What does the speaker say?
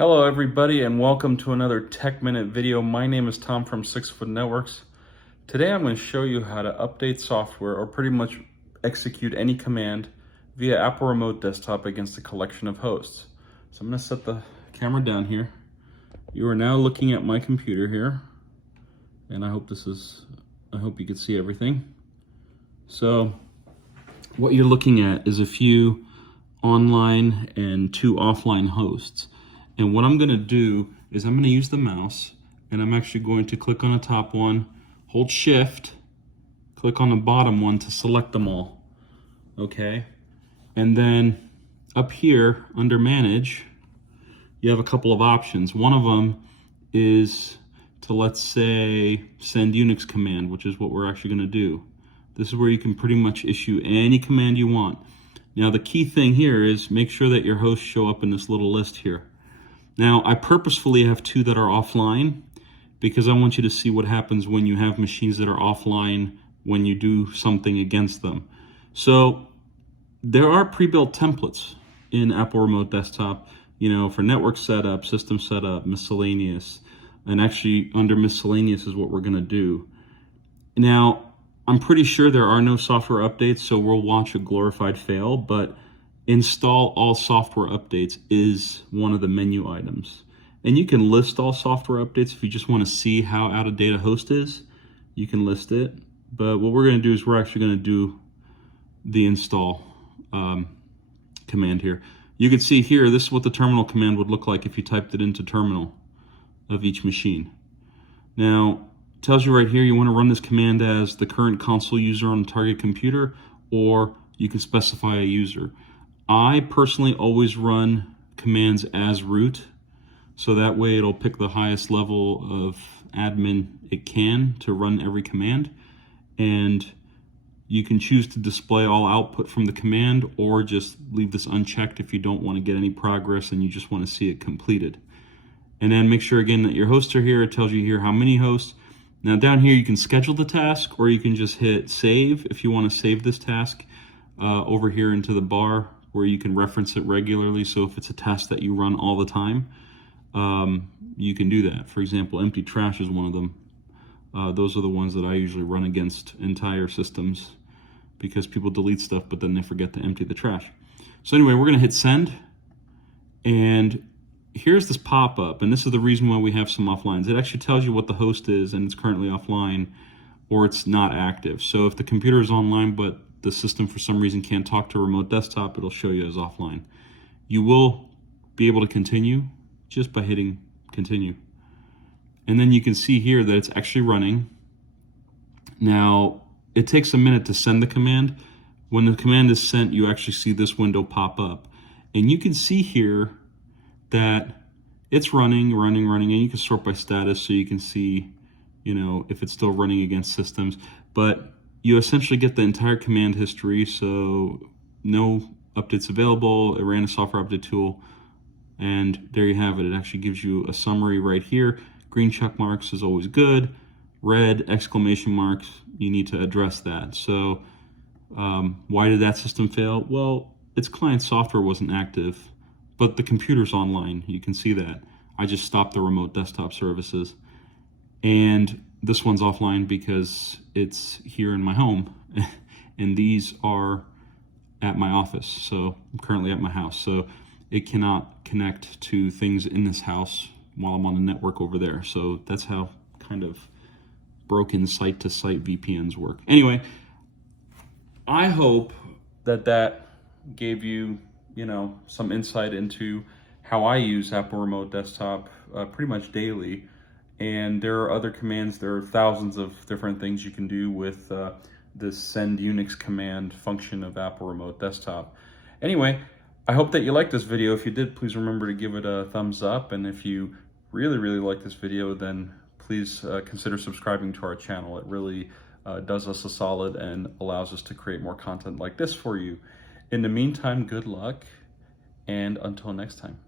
Hello everybody and welcome to another Tech Minute video. My name is Tom from 6 Foot Networks. Today I'm going to show you how to update software or pretty much execute any command via Apple Remote Desktop against a collection of hosts. So I'm going to set the camera down here. You are now looking at my computer here and I hope you can see everything. So what you're looking at is a few online and 2 offline hosts. And what I'm going to do is I'm going to use the mouse and I'm actually going to click on the top one, hold shift, click on the bottom one to select them all. Okay. And then up here under manage, you have a couple of options. One of them is to, let's say, send UNIX command, which is what we're actually going to do. This is where you can pretty much issue any command you want. Now the key thing here is make sure that your hosts show up in this little list here. Now, I purposefully have 2 that are offline because I want you to see what happens when you have machines that are offline when you do something against them. So there are pre-built templates in Apple Remote Desktop, for network setup, system setup, miscellaneous, and actually under miscellaneous is what we're going to do. Now, I'm pretty sure there are no software updates, so we'll watch a glorified fail, but install all software updates is one of the menu items. And you can list all software updates if you just want to see how out of date a host is. You can list it. But what we're going to do is we're actually going to do the install command here. You can see here, this is what the terminal command would look like if you typed it into terminal of each machine. Now, it tells you right here you want to run this command as the current console user on the target computer, or you can specify a user. I personally always run commands as root, so that way it'll pick the highest level of admin it can to run every command. And you can choose to display all output from the command or just leave this unchecked if you don't want to get any progress and you just want to see it completed. And then make sure again that your hosts are here. It tells you here how many hosts. Now down here you can schedule the task or you can just hit save if you want to save this task over here into the bar, where you can reference it regularly. So if it's a task that you run all the time, you can do that. For example, empty trash is one of them. Those are the ones that I usually run against entire systems because people delete stuff, but then they forget to empty the trash. So anyway, we're gonna hit send. And here's this pop-up, and this is the reason why we have some offlines. It actually tells you what the host is and it's currently offline or it's not active. So if the computer is online, but the system for some reason can't talk to a remote desktop, it'll show you as offline. You will be able to continue just by hitting continue. And then you can see here that it's actually running. Now, it takes a minute to send the command. When the command is sent, you actually see this window pop up. And you can see here that it's running, and you can sort by status so you can see, if it's still running against systems. But you essentially get the entire command history, so no updates available. It ran a software update tool, and there you have it. It actually gives you a summary right here. Green check marks is always good. Red exclamation marks, you need to address that. So why did that system fail? Well, its client software wasn't active, but the computer's online. You can see that. I just stopped the remote desktop services. And this one's offline because it's here in my home and these are at my office. So I'm currently at my house. So it cannot connect to things in this house while I'm on the network over there. So that's how kind of broken site-to-site VPNs work. Anyway, I hope that gave you, some insight into how I use Apple Remote Desktop pretty much daily. And there are other commands. There are thousands of different things you can do with this send UNIX command function of Apple Remote Desktop. Anyway, I hope that you liked this video. If you did, please remember to give it a thumbs up. And if you really, really like this video, then please consider subscribing to our channel. It really does us a solid and allows us to create more content like this for you. In the meantime, good luck, and until next time.